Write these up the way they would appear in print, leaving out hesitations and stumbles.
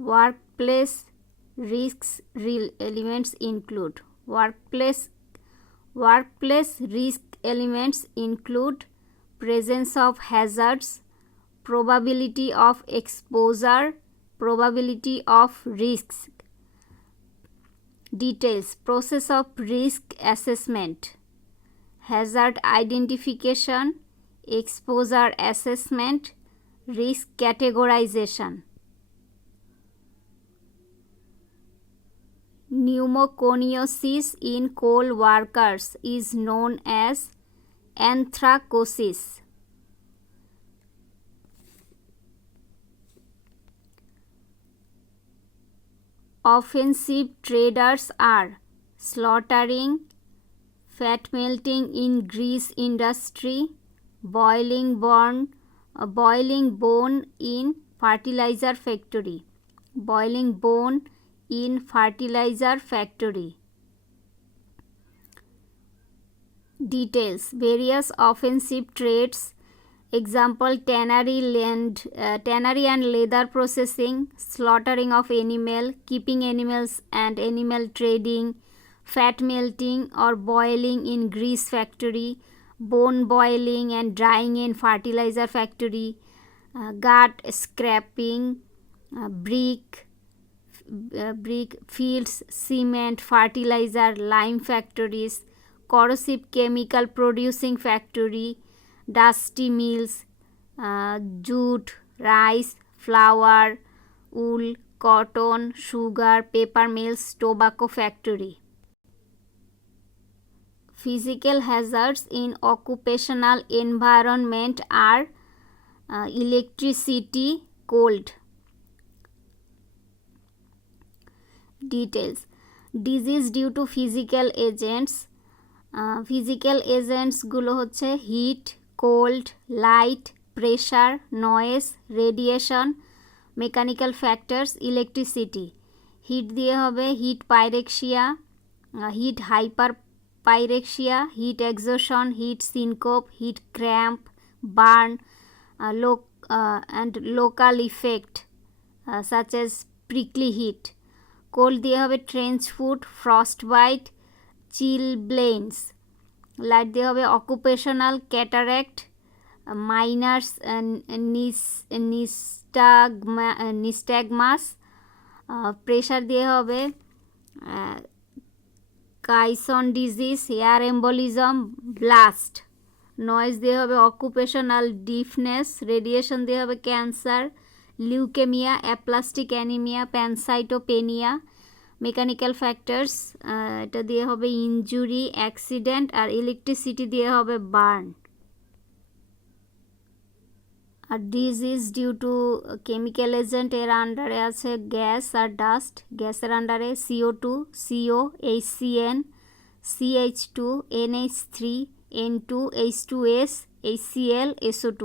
Workplace risks elements include workplace risk elements include presence of hazards, probability of exposure, probability of risks. Details: process of risk assessment, hazard identification, exposure assessment, risk categorization. Pneumoconiosis in coal workers is known as anthracosis. Offensive traders are slaughtering, fat melting in grease industry, boiling bone in fertilizer factory. Details: various offensive trades, example tannery and leather processing, slaughtering of animal, keeping animals and animal trading, fat melting or boiling in grease factory, bone boiling and drying in fertilizer factory, gut scraping, brick fields, cement, fertilizer, lime factories, corrosive chemical producing factory, dusty mills, jute, rice, flour, wool, cotton, sugar, paper mills, tobacco factory. Physical hazards in occupational environment are electricity, cold. Details: disease due to physical agents. Physical agents গুলো হচ্ছে heat, cold, light, pressure, noise, radiation, mechanical factors, electricity. Heat দিয়ে হবে heat pyrexia, heat hyper pyrexia, heat exhaustion, heat syncope, heat cramp, burn, and local effect such as prickly heat. Cold দিয়ে হবে trench foot, frostbite, chilblains. Light দিয়ে হবে occupational cataract, miners nystagmus. Pressure দিয়ে হবে caisson disease, air embolism, blast. Noise দিয়ে হবে occupational deafness. Radiation দিয়ে হবে cancer, leukaemia, aplastic anaemia, pancytopenia. Mechanical factors এটা দিয়ে হবে ইনজুরি, অ্যাক্সিডেন্ট। আর ইলেকট্রিসিটি দিয়ে হবে বার্ন। আর disease due to chemical agent এর আন্ডারে আছে গ্যাস আর ডাস্ট। গ্যাসের আন্ডারে CO2, CO, HCN, CH2, NH3, N2, H2S, HCl, SO2।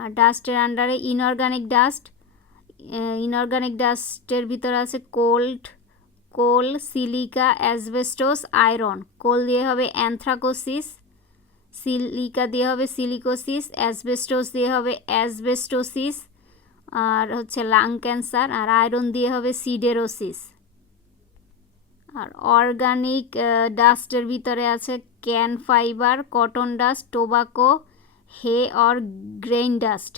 আর ডাস্টের আন্ডারে ইনঅর্গানিক ডাস্ট। ইনঅর্গানিক ডাস্টের ভিতরে আছে কোল, সিলিকা, অ্যাসবেস্টস, আয়রন। কোল দিয়ে হবে অ্যানথ্রাকোসিস, সিলিকা দিয়ে হবে সিলিকোসিস, অ্যাসবেস্টস দিয়ে হবে অ্যাসবেস্টোসিস আর হচ্ছে লাং ক্যান্সার। আর আয়রন দিয়ে হবে সিডেরোসিস। আর অর্গানিক ডাস্টের ভিতরে আছে cane fibre, cotton dust, tobacco, hay or grain dust.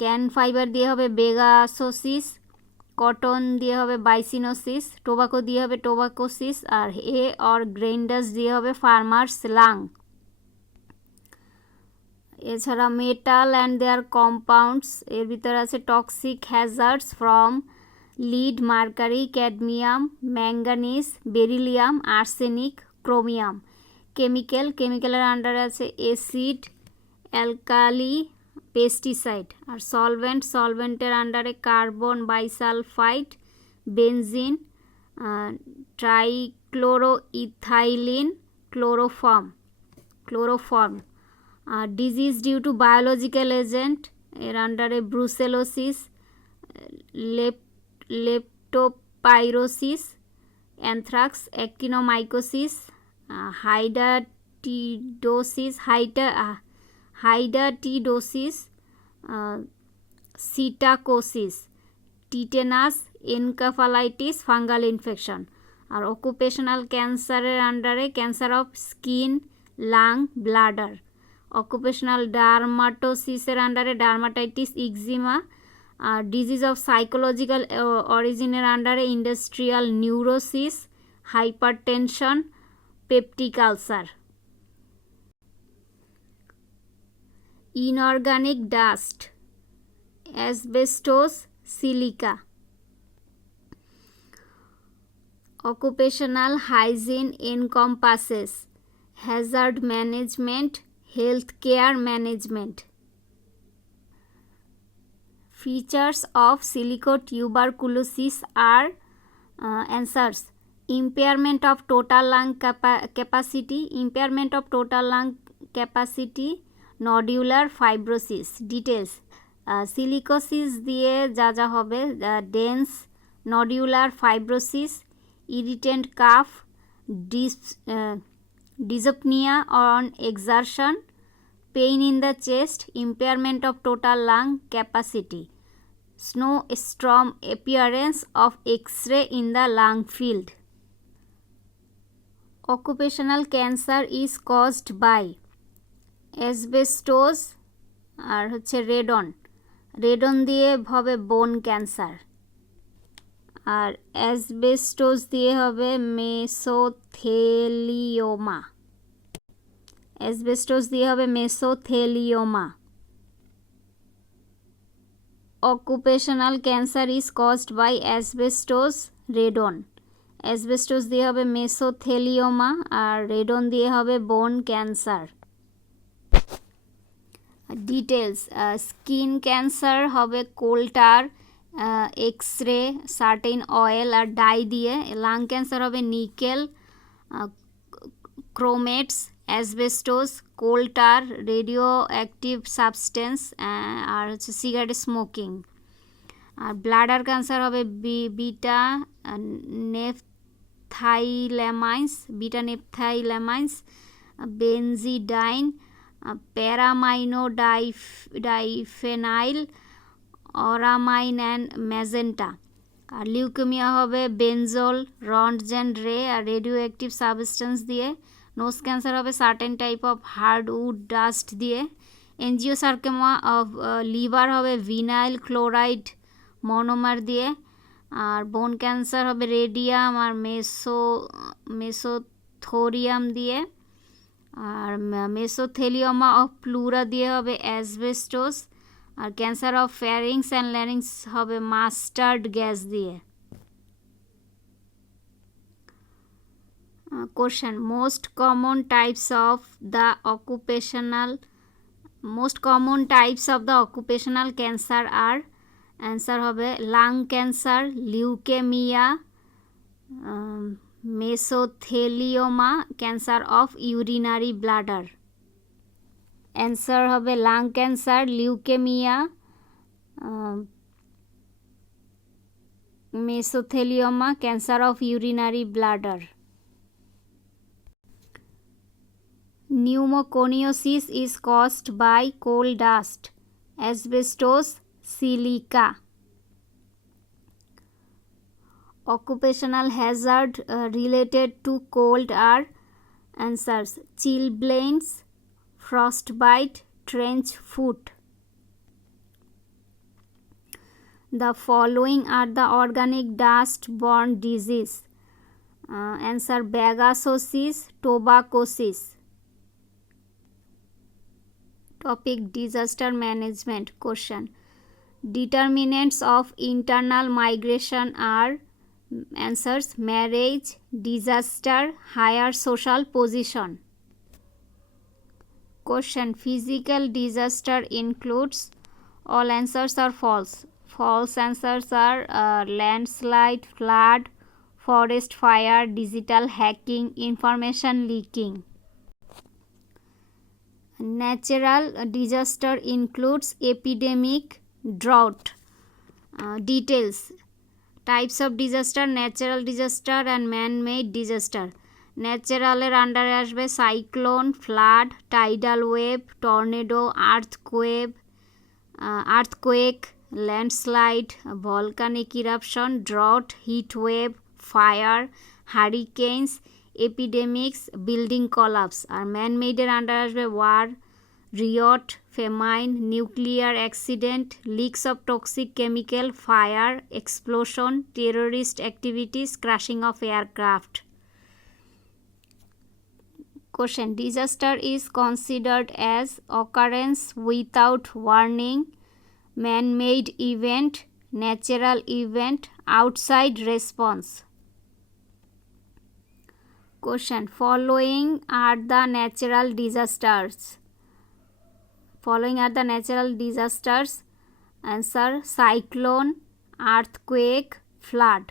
Cane fibre দিয়ে হবে বেগাসোসিস, কটন দিয়ে হবে বাইসিনোসিস, টোবাকো দিয়ে হবে টোবাকোসিস আর হে অর গ্রেইন ডাস্ট দিয়ে হবে ফার্মার্স লাং। এছাড়া মেটাল অ্যান্ড দেয়ার কম্পাউন্ডস এর ভিতরে আছে toxic hazards from lead, mercury, cadmium, manganese, beryllium, arsenic, chromium. কেমিক্যালের আন্ডারে আছে অ্যাসিড, অ্যালকালি, পেস্টিসাইড। আর সলভেন্টের আন্ডারে carbon bisulphide, benzene, trichloroethylene, chloroform. আর disease due to biological agent এর আন্ডারে brucellosis, leptospirosis, anthrax, actinomycosis, hydatidosis, psittacosis, tetanus, encephalitis, fungal infection. আর অকুপেশনাল ক্যান্সারের আন্ডারে cancer of skin, lung, bladder. Occupational ডার্মাটোসিসের আন্ডারে ডার্মাটাইটিস, ইকজিমা। আর ডিজিজ অফ সাইকোলজিক্যাল অরিজিনের আন্ডারে industrial neurosis, hypertension, peptic ulcer. Inorganic dust, asbestos, silica. Occupational hygiene encompasses hazard management, healthcare management. Features of silicotuberculosis are answers: impairment of total lung capacity, impairment of total lung capacity, nodular fibrosis. Details: silicosis দিয়ে যা হবে dense nodular fibrosis, irritant cough, dyspnea on exertion, pain in the chest, impairment of total lung capacity, snowstorm appearance of X-ray in the lung field. Occupational cancer is caused by asbestos আর হচ্ছে রেডন দিয়ে হবে bone cancer, আর asbestos দিয়ে হবে mesothelioma. Occupational cancer is caused by asbestos, radon. Asbestos দিয়ে হবে mesothelioma আর radon দিয়ে হবে bone cancer. Details: skin cancer হবে কোল্টার, এক্সরে, সার্টেন অয়েল আর ডাই দিয়ে। লাং ক্যান্সার হবে nickel, chromates, asbestos, coal tar, radioactive substance আর হচ্ছে সিগারেট স্মোকিং। আর ব্লাডার ক্যান্সার হবে beta naphthylamines, benzidine, paraaminodiphenyl, auramine and magenta. আর লিউকেমিয়া হবে বেনজোল, রন্টজেন রে আর রেডিও অ্যাক্টিভ সাবস্টেন্স দিয়ে। নোজ ক্যান্সার হবে certain type of hardwood dust দিয়ে। এনজিওসার্কোমা অফ লিভার হবে ভিনাইল ক্লোরাইড মনোমার দিয়ে। আর বোন ক্যান্সার হবে রেডিয়াম আর মেসোথোরিয়াম দিয়ে। আর মেসোথেলিওমা অফ প্লুরা দিয়ে হবে অ্যাসবেস্টোস। আর cancer of pharynx and larynx হবে মাস্টার্ড গ্যাস দিয়ে। Question: most common types of the occupational cancer are. Answer হবে lung cancer, leukaemia, mesothelioma, cancer of urinary bladder. Answer হবে lung cancer, leukaemia, mesothelioma, cancer of urinary bladder. Pneumoconiosis is caused by coal dust, asbestos, silica. Occupational hazard related to cold are. Answers: chilblains, frostbite, trench foot. The following are the organic dust-borne disease. Answer: bagasosis, tobaccosis. Topic: disaster management. Question: determinants of internal migration are. Answers: marriage, disaster, higher social position. Question: physical disaster includes. All answers are false. False answers are landslide, flood, forest fire, digital hacking, information leaking. Natural disaster includes epidemic, drought. Details: types of disaster, natural disaster and man-made disaster. ন্যাচারালের আন্ডারে আসবে cyclone, flood, tidal wave, tornado, earthquake, landslide, volcanic eruption, drought, heat wave, fire, hurricanes, epidemics, building collapse. আর ম্যানমেডের আন্ডার আসবে war, riot, famine, nuclear accident, leaks of toxic chemical, fire, explosion, terrorist activities, crashing of aircraft. Question: disaster is considered as occurrence without warning, man-made event, natural event, outside response. Question: following are the natural disasters. Following are the natural disasters. Answer: cyclone, earthquake, flood.